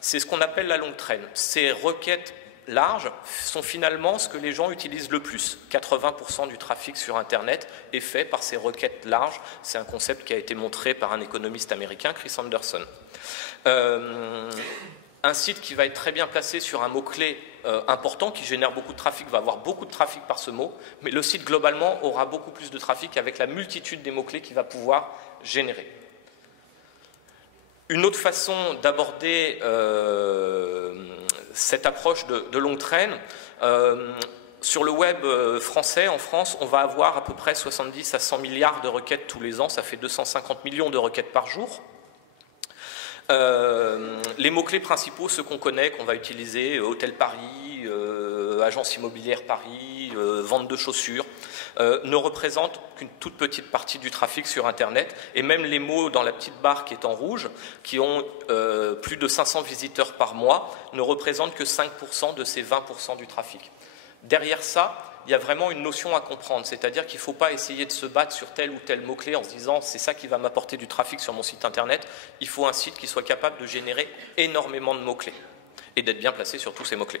C'est ce qu'on appelle la longue traîne. Ces requêtes larges sont finalement ce que les gens utilisent le plus. 80% du trafic sur Internet est fait par ces requêtes larges. C'est un concept qui a été montré par un économiste américain, Chris Anderson. Un site qui va être très bien placé sur un mot-clé important, qui génère beaucoup de trafic, va avoir beaucoup de trafic par ce mot, mais le site globalement aura beaucoup plus de trafic avec la multitude des mots-clés qu'il va pouvoir générer. Une autre façon d'aborder cette approche de longue traîne, sur le web français, en France, on va avoir à peu près 70 à 100 milliards de requêtes tous les ans, ça fait 250 millions de requêtes par jour. Les mots-clés principaux, ceux qu'on connaît, qu'on va utiliser, Hôtel Paris, Agence immobilière Paris, vente de chaussures, ne représentent qu'une toute petite partie du trafic sur Internet. Et même les mots dans la petite barre qui est en rouge, qui ont plus de 500 visiteurs par mois, ne représentent que 5% de ces 20% du trafic. Derrière ça, il y a vraiment une notion à comprendre, c'est-à-dire qu'il ne faut pas essayer de se battre sur tel ou tel mot-clé en se disant c'est ça qui va m'apporter du trafic sur mon site internet. Il faut un site qui soit capable de générer énormément de mots-clés et d'être bien placé sur tous ces mots-clés.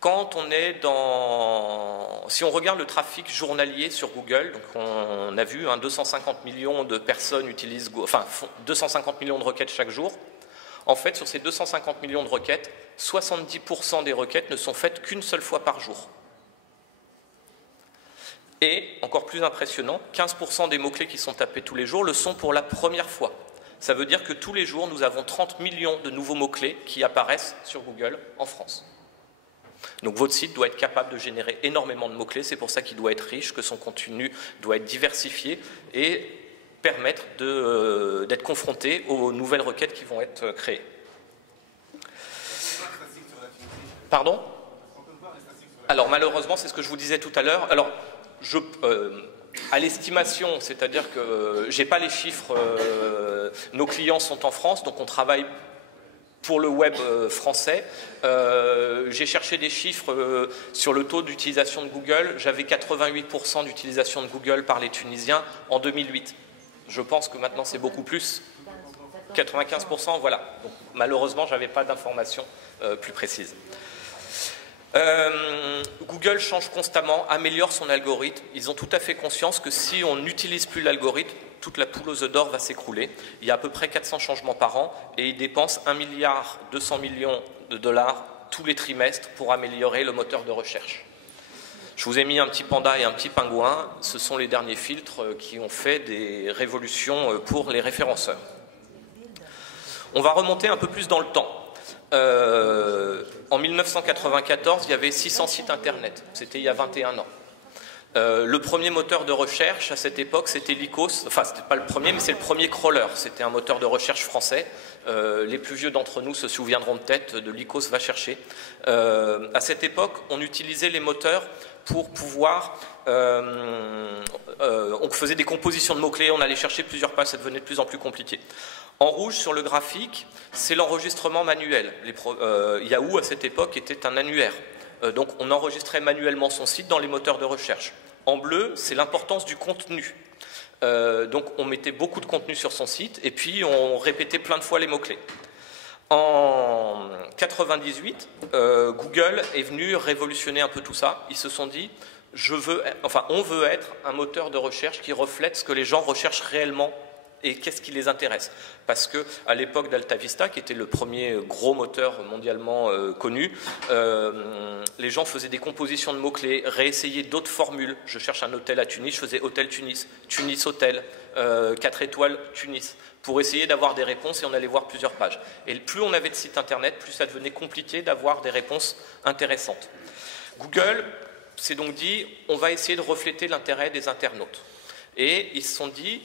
Quand on est dans... Si on regarde le trafic journalier sur Google, donc on a vu 250 millions de personnes utilisent... Enfin, 250 millions de requêtes chaque jour. En fait, sur ces 250 millions de requêtes, 70% des requêtes ne sont faites qu'une seule fois par jour. Et, encore plus impressionnant, 15% des mots-clés qui sont tapés tous les jours le sont pour la première fois. Ça veut dire que tous les jours, nous avons 30 millions de nouveaux mots-clés qui apparaissent sur Google en France. Donc votre site doit être capable de générer énormément de mots-clés, c'est pour ça qu'il doit être riche, que son contenu doit être diversifié et permettre d'être confronté aux nouvelles requêtes qui vont être créées. Pardon ? Alors malheureusement, c'est ce que je vous disais tout à l'heure. Alors, à l'estimation, c'est-à-dire que je n'ai pas les chiffres, nos clients sont en France, donc on travaille pour le web français. J'ai cherché des chiffres sur le taux d'utilisation de Google. J'avais 88% d'utilisation de Google par les Tunisiens en 2008. Je pense que maintenant c'est beaucoup plus, 95%, voilà. Donc, malheureusement, je n'avais pas d'informations plus précises. Google change constamment, améliore son algorithme. Ils ont tout à fait conscience que si on n'utilise plus l'algorithme, toute la poule aux œufs d'or va s'écrouler. Il y a à peu près 400 changements par an et ils dépensent 1,2 milliard de dollars tous les trimestres pour améliorer le moteur de recherche. Je vous ai mis un petit panda et un petit pingouin. Ce sont les derniers filtres qui ont fait des révolutions pour les référenceurs. On va remonter un peu plus dans le temps. En 1994, il y avait 600 sites internet. C'était il y a 21 ans. Le premier moteur de recherche à cette époque, c'était Lycos. Enfin, c'était pas le premier, mais c'est le premier crawler. C'était un moteur de recherche français. Les plus vieux d'entre nous se souviendront peut-être de Lycos va chercher. À cette époque, on utilisait les moteurs pour pouvoir... on faisait des compositions de mots-clés, on allait chercher plusieurs pages, ça devenait de plus en plus compliqué. En rouge, sur le graphique, c'est l'enregistrement manuel. Yahoo, à cette époque, était un annuaire. Donc, on enregistrait manuellement son site dans les moteurs de recherche. En bleu, c'est l'importance du contenu. Donc, on mettait beaucoup de contenu sur son site et puis on répétait plein de fois les mots-clés. En 98, Google est venu révolutionner un peu tout ça. Ils se sont dit, on veut être un moteur de recherche qui reflète ce que les gens recherchent réellement et qu'est-ce qui les intéresse. Parce qu'à l'époque d'AltaVista, qui était le premier gros moteur mondialement connu, les gens faisaient des compositions de mots-clés, réessayaient d'autres formules. Je cherche un hôtel à Tunis, je faisais hôtel Tunis, Tunis hôtel, 4 étoiles Tunis, pour essayer d'avoir des réponses et on allait voir plusieurs pages. Et plus on avait de sites internet, plus ça devenait compliqué d'avoir des réponses intéressantes. Google s'est donc dit, on va essayer de refléter l'intérêt des internautes. Et ils se sont dit...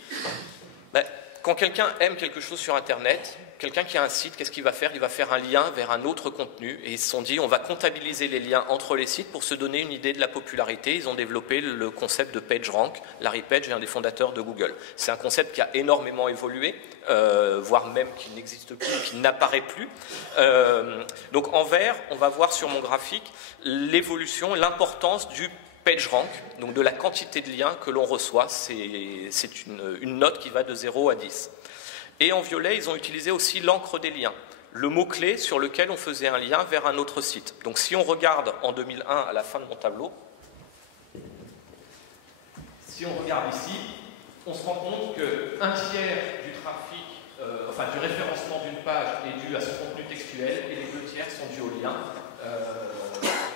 quand quelqu'un aime quelque chose sur Internet, quelqu'un qui a un site, qu'est-ce qu'il va faire? Il va faire un lien vers un autre contenu. Et ils se sont dit, on va comptabiliser les liens entre les sites pour se donner une idée de la popularité. Ils ont développé le concept de PageRank. Larry Page est un des fondateurs de Google. C'est un concept qui a énormément évolué, voire même qui n'existe plus, qui n'apparaît plus. Donc en vert, on va voir sur mon graphique l'évolution, l'importance du PageRank, donc de la quantité de liens que l'on reçoit, c'est une note qui va de 0 à 10. Et en violet, ils ont utilisé aussi l'encre des liens, le mot-clé sur lequel on faisait un lien vers un autre site. Donc si on regarde en 2001, à la fin de mon tableau, si on regarde ici, on se rend compte qu'un tiers du trafic, du référencement d'une page est dû à son contenu textuel et les 2 tiers sont dus au lien,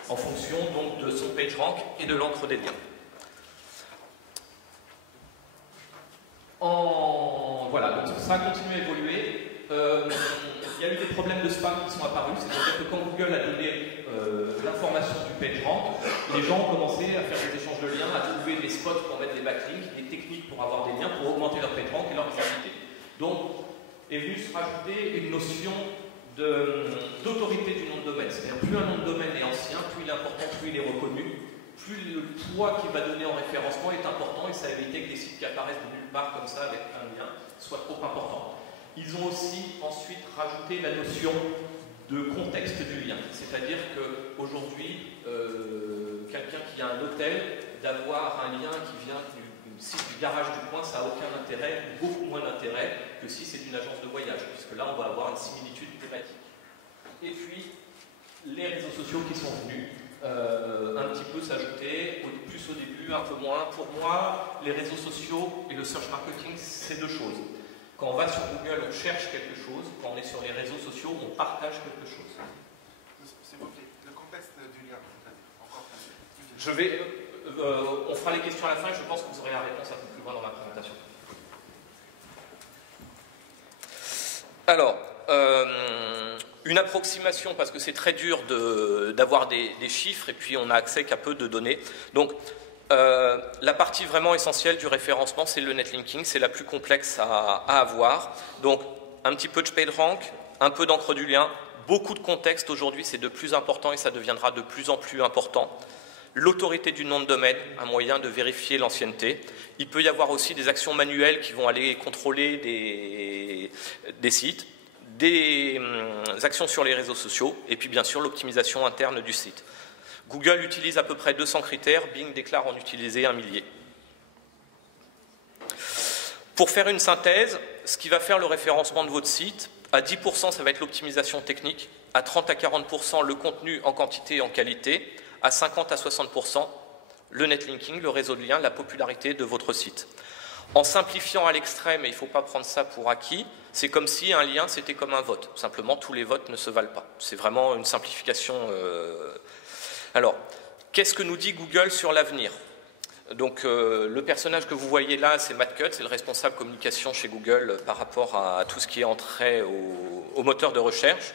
en fonction donc de son PageRank et de l'encre des liens. Voilà, donc ça a continué à évoluer. Il y a eu des problèmes de spam qui sont apparus, c'est-à-dire que quand Google a donné l'information du PageRank, les gens ont commencé à faire des échanges de liens, à trouver des spots pour mettre des backlinks, des techniques pour avoir des liens, pour augmenter leur PageRank et leur visibilité. Donc est venue se rajouter une notion d'autorité du nom de domaine. C'est-à-dire plus un nom de domaine est ancien, plus il est important, plus il est reconnu, plus le poids qu'il va donner en référencement est important, et ça a évité que des sites qui apparaissent de nulle part comme ça avec un lien soient trop importants. Ils ont aussi ensuite rajouté la notion de contexte du lien. C'est-à-dire qu'aujourd'hui, quelqu'un qui a un hôtel, d'avoir un lien qui vient du site du garage du coin, ça n'a aucun intérêt, beaucoup moins d'intérêt que si c'est une agence de voyage, puisque là on va avoir une similitude thématique. Et puis, les réseaux sociaux qui sont venus un petit peu s'ajouter, plus au début, un peu moins. Pour moi, les réseaux sociaux et le search marketing, c'est 2 choses. Quand on va sur Google, on cherche quelque chose. Quand on est sur les réseaux sociaux, on partage quelque chose. S'il vous plaît, le contexte du lien, encore plus. Je vais, on fera les questions à la fin et je pense que vous aurez la réponse un peu plus loin dans ma présentation. Alors, une approximation, parce que c'est très dur d'avoir des chiffres et puis on n'a accès qu'à peu de données. Donc, la partie vraiment essentielle du référencement, c'est le netlinking, c'est la plus complexe à avoir. Donc, un petit peu de PageRank, un peu d'encre du lien, beaucoup de contexte aujourd'hui, c'est de plus important et ça deviendra de plus en plus important. L'autorité du nom de domaine, un moyen de vérifier l'ancienneté. Il peut y avoir aussi des actions manuelles qui vont aller contrôler des sites, des actions sur les réseaux sociaux et puis bien sûr l'optimisation interne du site. Google utilise à peu près 200 critères, Bing déclare en utiliser 1 millier. Pour faire une synthèse, ce qui va faire le référencement de votre site, à 10% ça va être l'optimisation technique, à 30 à 40% le contenu en quantité et en qualité, à 50 à 60% le netlinking, le réseau de liens, la popularité de votre site. En simplifiant à l'extrême, et il ne faut pas prendre ça pour acquis, c'est comme si un lien c'était comme un vote. Simplement, tous les votes ne se valent pas. C'est vraiment une simplification. Alors, qu'est-ce que nous dit Google sur l'avenir? Donc, le personnage que vous voyez là, c'est Matt Cutts, c'est le responsable communication chez Google par rapport à tout ce qui est entré au moteur de recherche.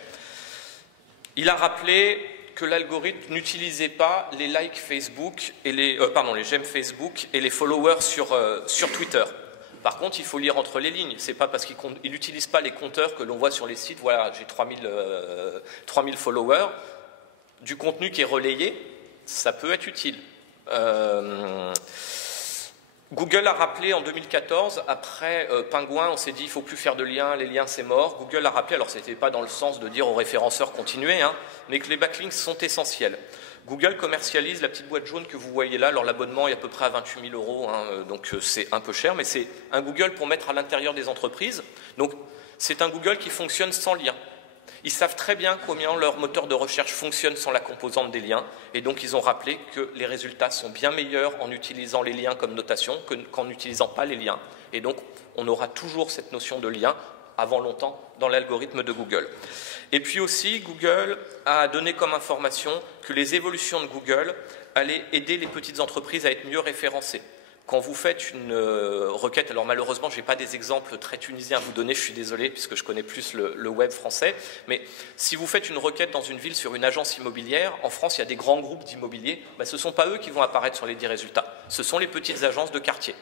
Il a rappelé que l'algorithme n'utilisait pas les likes Facebook et les j'aime Facebook et les followers sur Twitter. Par contre, il faut lire entre les lignes. C'est pas parce qu'il n'utilise pas les compteurs que l'on voit sur les sites. Voilà, j'ai 3000 followers. Du contenu qui est relayé, ça peut être utile. Google a rappelé en 2014, après Penguin, on s'est dit il ne faut plus faire de liens, les liens c'est mort. Google a rappelé, alors ce n'était pas dans le sens de dire aux référenceurs continuez, mais que les backlinks sont essentiels. Google commercialise la petite boîte jaune que vous voyez là, alors l'abonnement est à peu près à 28 000 €, donc c'est un peu cher, mais c'est un Google pour mettre à l'intérieur des entreprises. Donc c'est un Google qui fonctionne sans lien. Ils savent très bien combien leur moteur de recherche fonctionne sans la composante des liens, et donc ils ont rappelé que les résultats sont bien meilleurs en utilisant les liens comme notation qu'en n'utilisant pas les liens. Et donc on aura toujours cette notion de lien avant longtemps dans l'algorithme de Google. Et puis aussi, Google a donné comme information que les évolutions de Google allaient aider les petites entreprises à être mieux référencées. Quand vous faites une requête, alors malheureusement, je n'ai pas des exemples très tunisiens à vous donner, je suis désolé, puisque je connais plus le web français, mais si vous faites une requête dans une ville sur une agence immobilière, en France, il y a des grands groupes d'immobilier, ce ne sont pas eux qui vont apparaître sur les 10 résultats, ce sont les petites agences de quartier.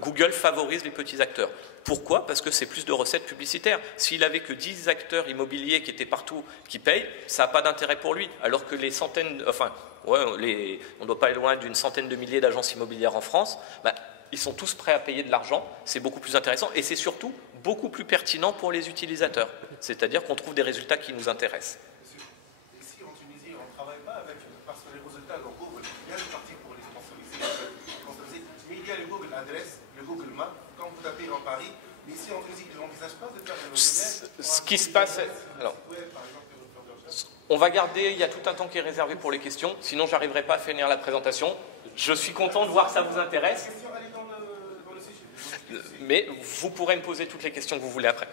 Google favorise les petits acteurs. Pourquoi? Parce que c'est plus de recettes publicitaires. S'il avait que 10 acteurs immobiliers qui étaient partout, qui payent, ça n'a pas d'intérêt pour lui, alors que les centaines, on ne doit pas aller loin d'une centaine de milliers d'agences immobilières en France, ils sont tous prêts à payer de l'argent, c'est beaucoup plus intéressant et c'est surtout beaucoup plus pertinent pour les utilisateurs. C'est-à-dire qu'on trouve des résultats qui nous intéressent. Ici en Tunisie, on ne travaille pas avec, parce que les résultats dans Google, il y a une partie pour les sponsoriser, mais il y a le Google Adresse, le Google Maps. Quand vous tapez en Paris, Mais ici, en Tunisie, ils n'envisagent pas de faire Ce qui se passe... Alors, on va garder, il y a tout un temps qui est réservé pour les questions, sinon je n'arriverai pas à finir la présentation. Je suis content de voir que ça vous intéresse. Mais vous pourrez me poser toutes les questions que vous voulez après.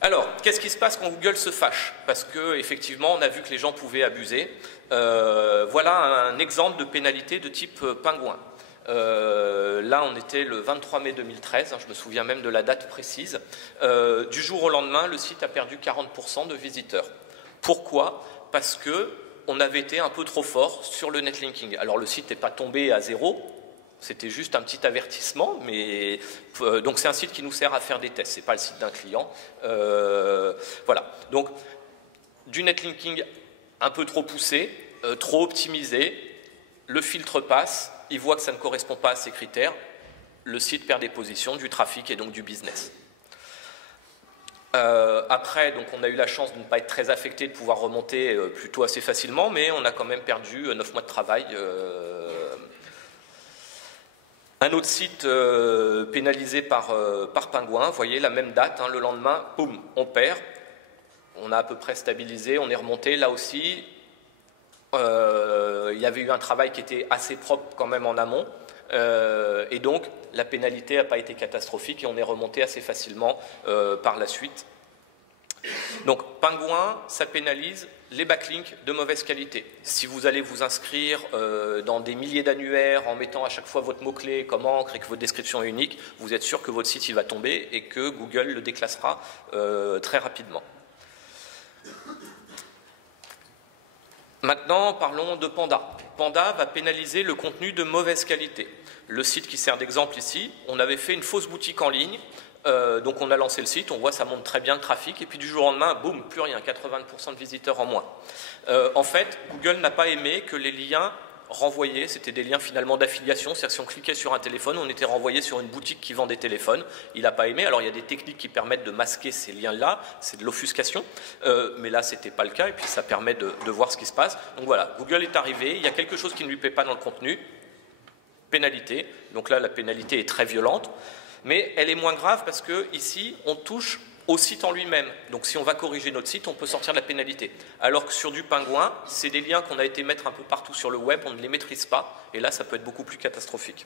Alors, qu'est-ce qui se passe quand Google se fâche? Parce qu'effectivement, on a vu que les gens pouvaient abuser. Voilà un exemple de pénalité de type pingouin. Là, on était le 23 mai 2013, hein, je me souviens même de la date précise. Du jour au lendemain, le site a perdu 40% de visiteurs. Pourquoi? Parce qu'on avait été un peu trop fort sur le netlinking. Alors, le site n'est pas tombé à zéro. C'était juste un petit avertissement, mais donc c'est un site qui nous sert à faire des tests, ce n'est pas le site d'un client. Voilà, donc du netlinking un peu trop poussé, trop optimisé, le filtre passe, il voit que ça ne correspond pas à ses critères, le site perd des positions, du trafic et donc du business. Après, donc, on a eu la chance de ne pas être très affecté, de pouvoir remonter plutôt assez facilement, mais on a quand même perdu 9 mois de travail. Un autre site pénalisé par Pingouin, vous voyez la même date, hein, le lendemain, boum, on perd. On a à peu près stabilisé, on est remonté. Là aussi, il y avait eu un travail qui était assez propre quand même en amont. Et donc, la pénalité n'a pas été catastrophique et on est remonté assez facilement par la suite. Donc, Pingouin, ça pénalise les backlinks de mauvaise qualité. Si vous allez vous inscrire dans des milliers d'annuaires en mettant à chaque fois votre mot-clé comme encre et que votre description est unique, vous êtes sûr que votre site il va tomber et que Google le déclassera très rapidement. Maintenant, parlons de Panda. Panda va pénaliser le contenu de mauvaise qualité. Le site qui sert d'exemple ici, on avait fait une fausse boutique en ligne. Donc on a lancé le site, on voit ça monte très bien le trafic et puis du jour au lendemain, boum, plus rien, 80% de visiteurs en moins. En fait, Google n'a pas aimé que les liens renvoyés, c'était des liens finalement d'affiliation, c'est-à-dire que si on cliquait sur un téléphone, on était renvoyé sur une boutique qui vend des téléphones. Il n'a pas aimé, alors il y a des techniques qui permettent de masquer ces liens-là, c'est de l'offuscation, mais là c'était pas le cas et puis ça permet de voir ce qui se passe. Donc voilà, Google est arrivé, il y a quelque chose qui ne lui plaît pas dans le contenu, pénalité, donc là la pénalité est très violente. Mais elle est moins grave parce qu'ici, on touche au site en lui-même. Donc si on va corriger notre site, on peut sortir de la pénalité. Alors que sur du Pingouin, c'est des liens qu'on a été mettre un peu partout sur le web, on ne les maîtrise pas, et là, ça peut être beaucoup plus catastrophique.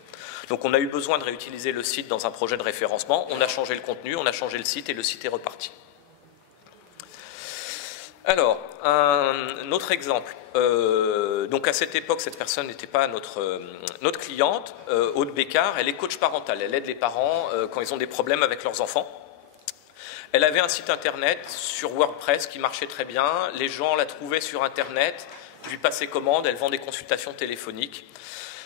Donc on a eu besoin de réutiliser le site dans un projet de référencement, on a changé le contenu, on a changé le site, et le site est reparti. Alors, un autre exemple. Donc à cette époque, cette personne n'était pas notre cliente. Aude Bécard, elle est coach parentale. Elle aide les parents quand ils ont des problèmes avec leurs enfants. Elle avait un site internet sur WordPress qui marchait très bien. Les gens la trouvaient sur internet, lui passaient commande, elle vend des consultations téléphoniques.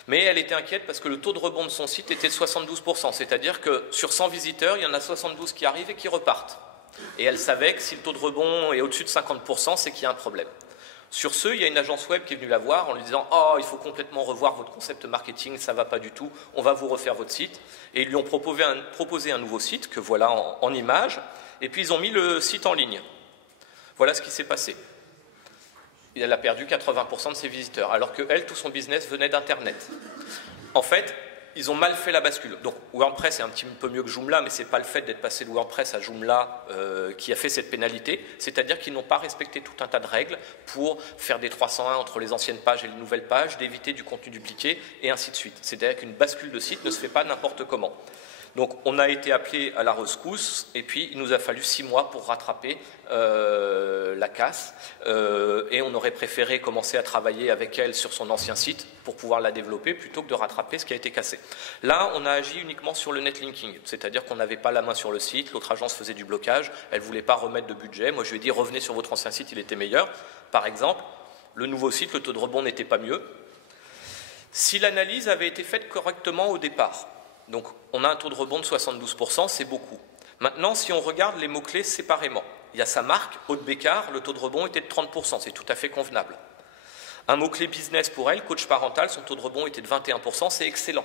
Mais elle était inquiète parce que le taux de rebond de son site était de 72%. C'est-à-dire que sur 100 visiteurs, il y en a 72 qui arrivent et qui repartent. Et elle savait que si le taux de rebond est au-dessus de 50%, c'est qu'il y a un problème. Sur ce, il y a une agence web qui est venue la voir en lui disant « Oh, il faut complètement revoir votre concept marketing, ça ne va pas du tout, on va vous refaire votre site. » Et ils lui ont proposé un nouveau site, que voilà en image, et puis ils ont mis le site en ligne. Voilà ce qui s'est passé. Elle a perdu 80% de ses visiteurs, alors qu'elle, tout son business venait d'Internet. En fait, ils ont mal fait la bascule. Donc WordPress est un petit peu mieux que Joomla, mais ce n'est pas le fait d'être passé de WordPress à Joomla qui a fait cette pénalité. C'est-à-dire qu'ils n'ont pas respecté tout un tas de règles pour faire des 301 entre les anciennes pages et les nouvelles pages, d'éviter du contenu dupliqué, et ainsi de suite. C'est-à-dire qu'une bascule de site ne se fait pas n'importe comment. Donc on a été appelé à la rescousse et puis il nous a fallu 6 mois pour rattraper la casse et on aurait préféré commencer à travailler avec elle sur son ancien site pour pouvoir la développer plutôt que de rattraper ce qui a été cassé. Là on a agi uniquement sur le netlinking, c'est-à-dire qu'on n'avait pas la main sur le site, l'autre agence faisait du blocage, elle ne voulait pas remettre de budget, moi je lui ai dit revenez sur votre ancien site, il était meilleur. Par exemple, le nouveau site, le taux de rebond n'était pas mieux. Si l'analyse avait été faite correctement au départ, donc on a un taux de rebond de 72%, c'est beaucoup. Maintenant, si on regarde les mots-clés séparément, il y a sa marque, Aude Bécard, le taux de rebond était de 30%, c'est tout à fait convenable. Un mot-clé business pour elle, coach parental, son taux de rebond était de 21%, c'est excellent.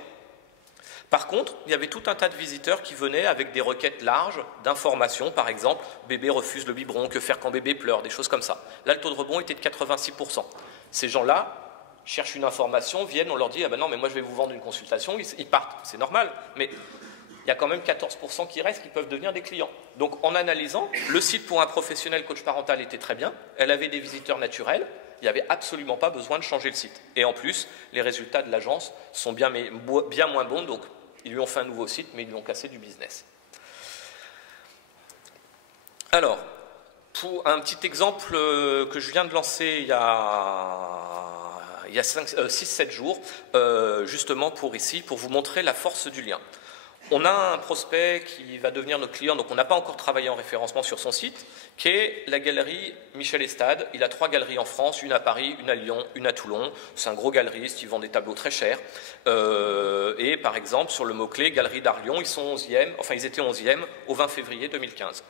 Par contre, il y avait tout un tas de visiteurs qui venaient avec des requêtes larges d'informations, par exemple, bébé refuse le biberon, que faire quand bébé pleure, des choses comme ça. Là, le taux de rebond était de 86%. Ces gens-là cherchent une information, viennent, on leur dit « Ah ben non, mais moi je vais vous vendre une consultation », ils partent, c'est normal, mais il y a quand même 14% qui restent, qui peuvent devenir des clients. Donc en analysant, le site pour un professionnel coach parental était très bien, elle avait des visiteurs naturels, il n'y avait absolument pas besoin de changer le site. Et en plus, les résultats de l'agence sont bien moins bons, donc ils lui ont fait un nouveau site, mais ils lui ont cassé du business. Alors, pour un petit exemple que je viens de lancer il y a 6-7 jours, justement pour vous montrer la force du lien. On a un prospect qui va devenir notre client, donc on n'a pas encore travaillé en référencement sur son site, qui est la galerie Michel Estade. Il a 3 galeries en France, une à Paris, une à Lyon, une à Toulon. C'est un gros galeriste, il vend des tableaux très chers. Et par exemple, sur le mot-clé Galerie d'Art Lyon, ils étaient 11e au 20 février 2015.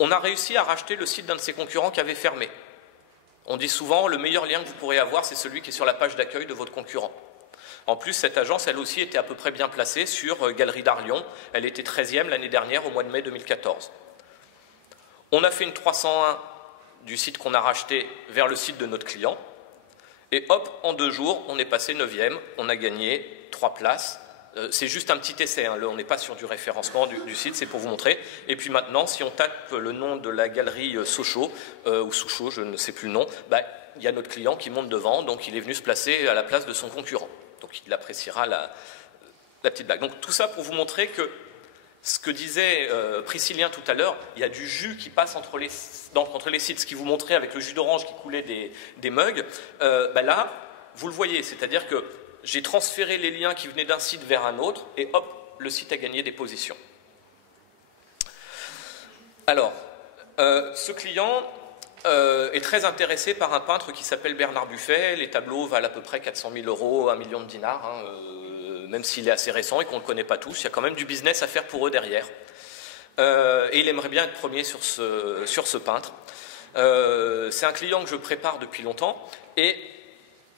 On a réussi à racheter le site d'un de ses concurrents qui avait fermé. On dit souvent, le meilleur lien que vous pourrez avoir, c'est celui qui est sur la page d'accueil de votre concurrent. En plus, cette agence, elle aussi, était à peu près bien placée sur Galerie d'Art Lyon. Elle était 13e l'année dernière, au mois de mai 2014. On a fait une 301 du site qu'on a racheté vers le site de notre client. Et hop, en 2 jours, on est passé 9e. On a gagné 3 places. C'est juste un petit essai, hein. Là, on n'est pas sur du référencement du site, c'est pour vous montrer. Et puis maintenant, si on tape le nom de la galerie Sochaux, ou Souchaux, je ne sais plus le nom, il y a notre client qui monte devant, donc il est venu se placer à la place de son concurrent. Donc il appréciera la petite blague. Donc tout ça pour vous montrer que ce que disait Priscillien tout à l'heure, il y a du jus qui passe entre les sites. Ce qui vous montrait avec le jus d'orange qui coulait des mugs, là, vous le voyez, c'est-à-dire que j'ai transféré les liens qui venaient d'un site vers un autre, et hop, le site a gagné des positions. Alors, ce client est très intéressé par un peintre qui s'appelle Bernard Buffet. Les tableaux valent à peu près 400 000 €, 1 million de dinars, hein, même s'il est assez récent et qu'on ne le connaît pas tous, il y a quand même du business à faire pour eux derrière. Et il aimerait bien être premier sur ce peintre. C'est un client que je prépare depuis longtemps, et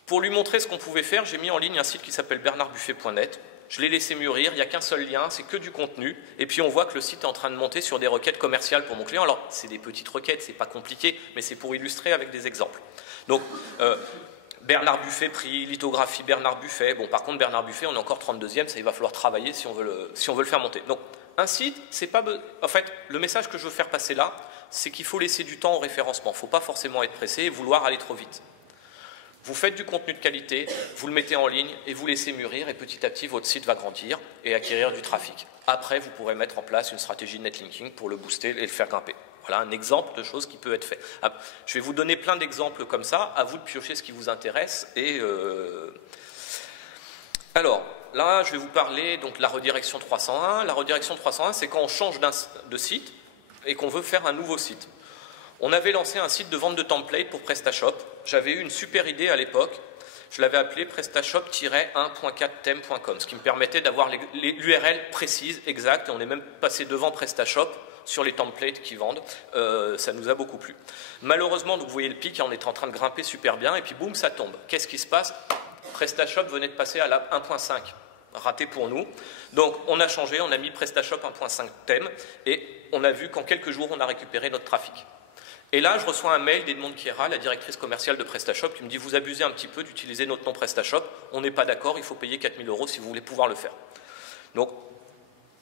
pour lui montrer ce qu'on pouvait faire, j'ai mis en ligne un site qui s'appelle bernardbuffet.net. Je l'ai laissé mûrir, il n'y a qu'un seul lien, c'est que du contenu. Et puis on voit que le site est en train de monter sur des requêtes commerciales pour mon client. Alors c'est des petites requêtes, c'est pas compliqué, mais c'est pour illustrer avec des exemples. Donc Bernard Buffet, prix, lithographie Bernard Buffet. Bon, par contre Bernard Buffet, on est encore 32e, ça il va falloir travailler si on veut le faire monter. Donc un site, c'est pas... En fait, le message que je veux faire passer là, c'est qu'il faut laisser du temps au référencement. Il ne faut pas forcément être pressé et vouloir aller trop vite. Vous faites du contenu de qualité, vous le mettez en ligne et vous laissez mûrir, et petit à petit votre site va grandir et acquérir du trafic. Après, vous pourrez mettre en place une stratégie de netlinking pour le booster et le faire grimper. Voilà un exemple de choses qui peut être fait. Je vais vous donner plein d'exemples comme ça, à vous de piocher ce qui vous intéresse. Alors, là, je vais vous parler donc, de la redirection 301. La redirection 301, c'est quand on change de site et qu'on veut faire un nouveau site. On avait lancé un site de vente de templates pour PrestaShop. J'avais eu une super idée à l'époque. Je l'avais appelé prestashop-1.4theme.com, ce qui me permettait d'avoir l'URL précise, exacte, et on est même passé devant PrestaShop sur les templates qu'ils vendent. Ça nous a beaucoup plu. Malheureusement, donc, vous voyez le pic, on était en train de grimper super bien, et puis boum, ça tombe. Qu'est-ce qui se passe? PrestaShop venait de passer à la 1.5. Raté pour nous. Donc on a changé, on a mis PrestaShop 1.5 thème, et on a vu qu'en quelques jours, on a récupéré notre trafic. Et là, je reçois un mail d'Edmond Kiera, la directrice commerciale de PrestaShop, qui me dit « Vous abusez un petit peu d'utiliser notre nom PrestaShop, on n'est pas d'accord, il faut payer 4 000 € si vous voulez pouvoir le faire. » Donc,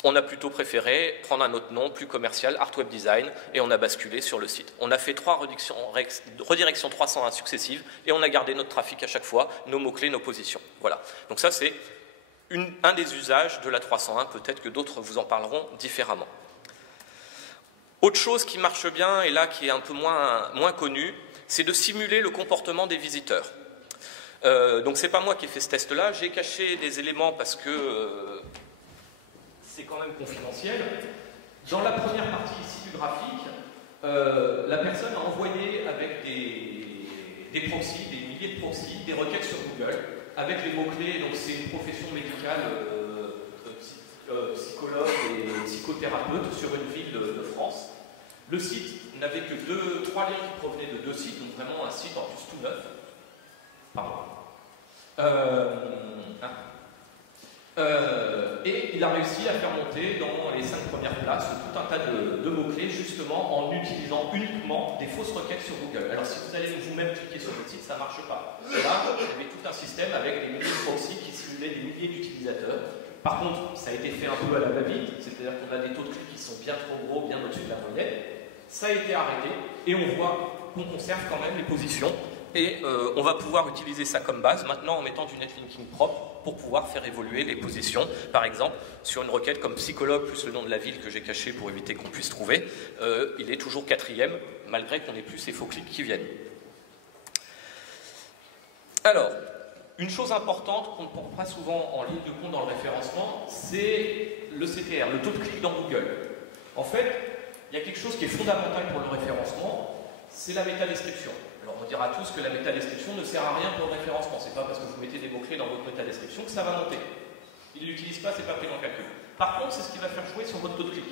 on a plutôt préféré prendre un autre nom, plus commercial, Art Web Design, et on a basculé sur le site. On a fait 3 redirections 301 successives, et on a gardé notre trafic à chaque fois, nos mots-clés, nos positions. Voilà. Donc ça, c'est un des usages de la 301, peut-être que d'autres vous en parleront différemment. Autre chose qui marche bien, et là qui est un peu moins connu, c'est de simuler le comportement des visiteurs. Donc c'est pas moi qui ai fait ce test-là, j'ai caché des éléments parce que c'est quand même confidentiel. Dans la première partie ici du graphique, la personne a envoyé avec des proxys, des milliers de proxys, des requêtes sur Google, avec les mots-clés, donc c'est une profession médicale, psychologue et psychothérapeute sur une ville de France. Le site n'avait que 3 liens qui provenaient de 2 sites, donc vraiment un site en plus tout neuf. Pardon. Et il a réussi à faire monter dans les 5 premières places tout un tas de mots-clés, justement en utilisant uniquement des fausses requêtes sur Google. Alors si vous allez vous-même cliquer sur votre site, ça ne marche pas. Là, il y avait tout un système avec des milliers de proxys qui simulaient des milliers d'utilisateurs. Par contre, ça a été fait un peu à la va-vite, c'est-à-dire qu'on a des taux de clic qui sont bien trop gros, bien au-dessus de la moyenne. Ça a été arrêté et on voit qu'on conserve quand même les positions et on va pouvoir utiliser ça comme base maintenant en mettant du netlinking propre pour pouvoir faire évoluer les positions. Par exemple, sur une requête comme psychologue plus le nom de la ville que j'ai caché pour éviter qu'on puisse trouver, il est toujours 4e malgré qu'on ait plus ces faux clics qui viennent. Alors, une chose importante qu'on ne prend pas souvent en ligne de compte dans le référencement, c'est le CTR, le taux de clic dans Google. En fait, il y a quelque chose qui est fondamental pour le référencement, c'est la métadescription. Alors on dira tous que la métadescription ne sert à rien pour le référencement, c'est pas parce que vous mettez des mots-clés dans votre métadescription que ça va monter. Ils ne l'utilisent pas, c'est pas pris dans le calcul. Par contre, c'est ce qui va faire jouer sur votre taux de clic.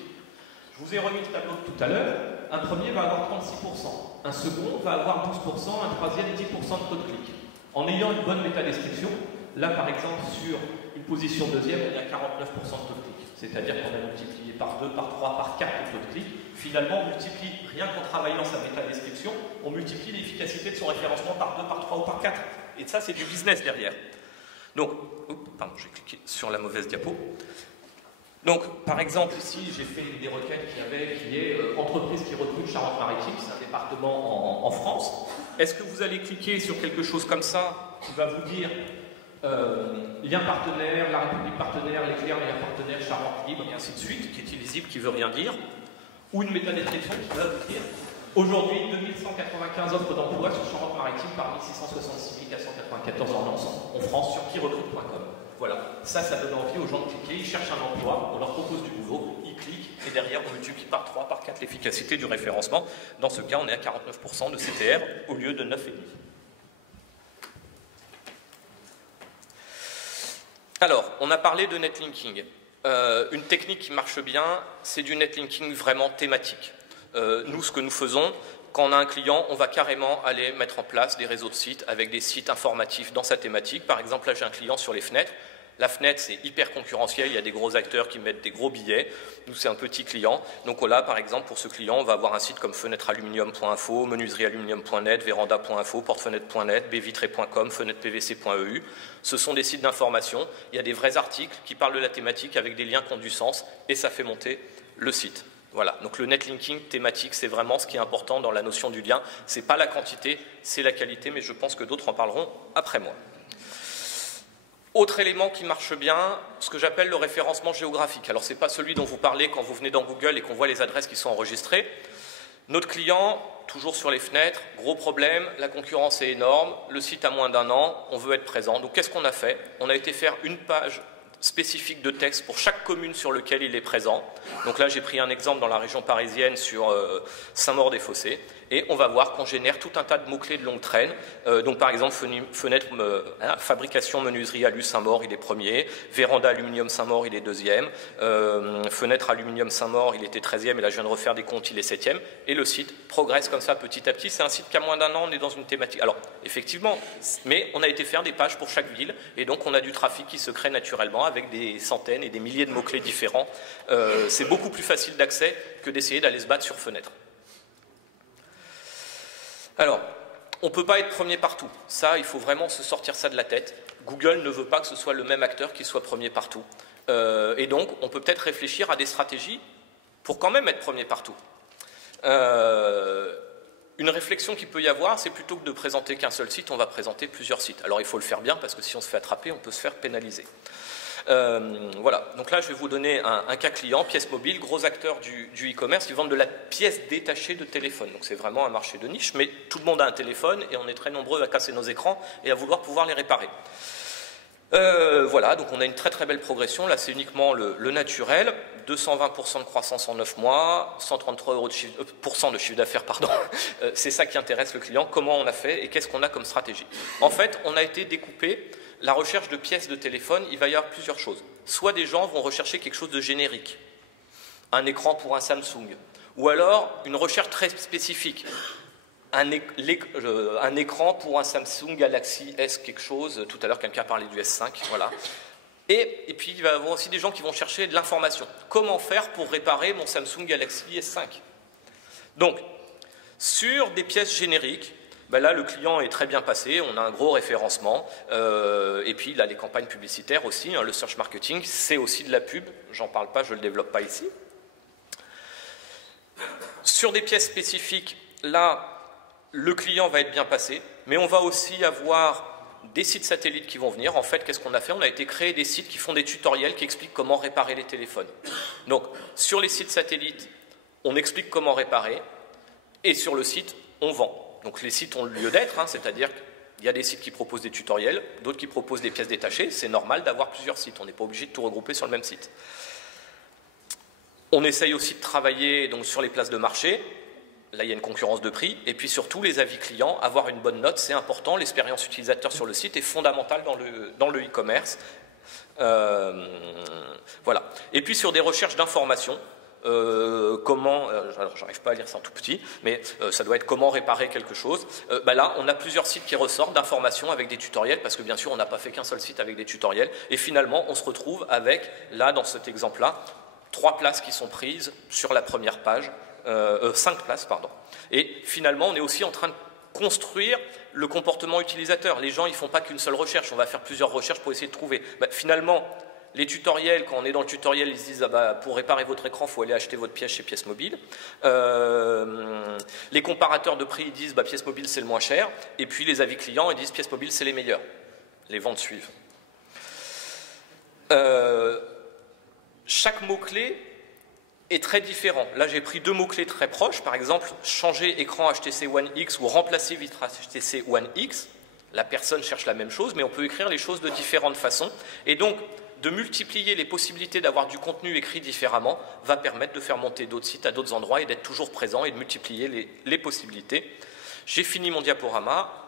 Je vous ai remis le tableau de tout à l'heure, un premier va avoir 36%, un second va avoir 12%, un troisième 10% de taux de clic. En ayant une bonne métadescription, là par exemple sur une position deuxième, on est à 49% de taux de clic. C'est-à-dire qu'on a multiplié par 2, par 3, par 4 le taux de clic. Finalement, on multiplie, rien qu'en travaillant sa métadescription, on multiplie l'efficacité de son référencement par 2, par 3 ou par 4. Et ça, c'est du business derrière. Donc, pardon, j'ai cliqué sur la mauvaise diapo. Donc, par exemple, ici, j'ai fait des requêtes qui est entreprise qui recrute Charente-Maritime, c'est un département en France. Est-ce que vous allez cliquer sur quelque chose comme ça qui va vous dire lien partenaire, la République partenaire, l'éclair, lien partenaire, Charente libre, et ainsi de suite, qui est illisible, qui ne veut rien dire, ou une métadescription qui va vous dire aujourd'hui 2195 offres d'emploi sur Charente-Maritime parmi 666 494 ordonnances en France sur qui-recrute.com. Voilà, ça donne envie aux gens de cliquer, ils cherchent un emploi, on leur propose du boulot, ils cliquent, et derrière on multiplie par 3, par 4 l'efficacité du référencement. Dans ce cas, on est à 49% de CTR au lieu de 9,5%. Alors, on a parlé de netlinking. Une technique qui marche bien, c'est du netlinking vraiment thématique. Nous, ce que nous faisons, quand on a un client, on va carrément aller mettre en place des réseaux de sites avec des sites informatifs dans sa thématique. Par exemple, là, j'ai un client sur les fenêtres. La fenêtre, c'est hyper concurrentiel, il y a des gros acteurs qui mettent des gros billets. Nous, c'est un petit client. Donc là, par exemple, pour ce client, on va avoir un site comme fenêtrealuminium.info, menuiseriealuminium.net, véranda.info, portefenêtre.net, bvitré.com, fenêtrepvc.eu. Ce sont des sites d'information. Il y a des vrais articles qui parlent de la thématique avec des liens qui ont du sens et ça fait monter le site. Voilà, donc le netlinking thématique, c'est vraiment ce qui est important dans la notion du lien. Ce n'est pas la quantité, c'est la qualité, mais je pense que d'autres en parleront après moi. Autre élément qui marche bien, ce que j'appelle le référencement géographique. Alors, ce n'est pas celui dont vous parlez quand vous venez dans Google et qu'on voit les adresses qui sont enregistrées. Notre client, toujours sur les fenêtres, gros problème, la concurrence est énorme, le site a moins d'1 an, on veut être présent. Donc, qu'est-ce qu'on a fait? On a été faire une page spécifique de texte pour chaque commune sur laquelle il est présent. Donc là, j'ai pris un exemple dans la région parisienne sur Saint-Maur-des-Fossés. Et on va voir qu'on génère tout un tas de mots-clés de longue traîne. Donc par exemple, fenêtre, fabrication menuiserie alu Saint-Maur, il est premier. Véranda aluminium Saint-Maur, il est deuxième. Fenêtre aluminium Saint-Maur, il était 13e. Et là, je viens de refaire des comptes, il est 7e. Et le site progresse comme ça petit à petit. C'est un site qui a moins d'1 an, on est dans une thématique. Alors, effectivement, mais on a été faire des pages pour chaque ville. Et donc, on a du trafic qui se crée naturellement avec des centaines et des milliers de mots-clés différents. C'est beaucoup plus facile d'accès que d'essayer d'aller se battre sur fenêtre. Alors, on ne peut pas être premier partout. Ça, il faut vraiment se sortir ça de la tête. Google ne veut pas que ce soit le même acteur qui soit premier partout. Et donc, on peut peut-être réfléchir à des stratégies pour quand même être premier partout. Une réflexion qu'il peut y avoir, c'est plutôt que de présenter qu'un seul site, on va présenter plusieurs sites. Alors, il faut le faire bien parce que si on se fait attraper, on peut se faire pénaliser. Voilà, donc là je vais vous donner un cas client, pièce mobile, gros acteur du e-commerce, ils vendent de la pièce détachée de téléphone, donc c'est vraiment un marché de niche, mais tout le monde a un téléphone et on est très nombreux à casser nos écrans et à vouloir pouvoir les réparer. Voilà, donc on a une très très belle progression, là c'est uniquement le naturel, 220% de croissance en 9 mois, 133 € de chiffre d'affaires, pardon. C'est ça qui intéresse le client, comment on a fait et qu'est-ce qu'on a comme stratégie. En fait, on a été découpé. La recherche de pièces de téléphone, il va y avoir plusieurs choses. Soit des gens vont rechercher quelque chose de générique, un écran pour un Samsung, ou alors une recherche très spécifique, un écran pour un Samsung Galaxy S quelque chose, tout à l'heure quelqu'un parlait du S5, voilà. Et puis il va y avoir aussi des gens qui vont chercher de l'information. Comment faire pour réparer mon Samsung Galaxy S5? Donc, sur des pièces génériques, Ben là, le client est très bien passé, on a un gros référencement, et puis là, les campagnes publicitaires aussi, hein, le search marketing, c'est aussi de la pub, j'en parle pas, je ne le développe pas ici. Sur des pièces spécifiques, là, le client va être bien passé, mais on va aussi avoir des sites satellites qui vont venir. En fait, qu'est-ce qu'on a fait? On a été créer des sites qui font des tutoriels qui expliquent comment réparer les téléphones. Donc, sur les sites satellites, on explique comment réparer, et sur le site, on vend. Donc, les sites ont lieu d'être, hein, c'est-à-dire qu'il y a des sites qui proposent des tutoriels, d'autres qui proposent des pièces détachées. C'est normal d'avoir plusieurs sites, on n'est pas obligé de tout regrouper sur le même site. On essaye aussi de travailler donc, sur les places de marché. Là, il y a une concurrence de prix. Et puis surtout, les avis clients, avoir une bonne note, c'est important. L'expérience utilisateur sur le site est fondamentale dans le e-commerce. Voilà. Et puis sur des recherches d'informations, alors j'arrive pas à lire ça en tout petit, mais ça doit être comment réparer quelque chose. Là, on a plusieurs sites qui ressortent d'informations avec des tutoriels, parce que bien sûr, on n'a pas fait qu'un seul site avec des tutoriels. Et finalement, on se retrouve avec, là, dans cet exemple-là, 3 places qui sont prises sur la première page. 5 places, pardon. Et finalement, on est aussi en train de construire le comportement utilisateur. Les gens, ils ne font pas qu'une seule recherche, on va faire plusieurs recherches pour essayer de trouver. Finalement, les tutoriels, quand on est dans le tutoriel, ils se disent pour réparer votre écran, il faut aller acheter votre pièce chez Pièces Mobiles. Les comparateurs de prix, ils disent Pièces Mobiles, c'est le moins cher. Et puis les avis clients, ils disent Pièces Mobiles, c'est les meilleurs. Les ventes suivent. Chaque mot-clé est très différent. Là, j'ai pris 2 mots-clés très proches. Par exemple, changer écran HTC One X ou remplacer vitre HTC One X. La personne cherche la même chose, mais on peut écrire les choses de différentes façons. Et donc, de multiplier les possibilités d'avoir du contenu écrit différemment va permettre de faire monter d'autres sites à d'autres endroits et d'être toujours présent et de multiplier les possibilités. J'ai fini mon diaporama.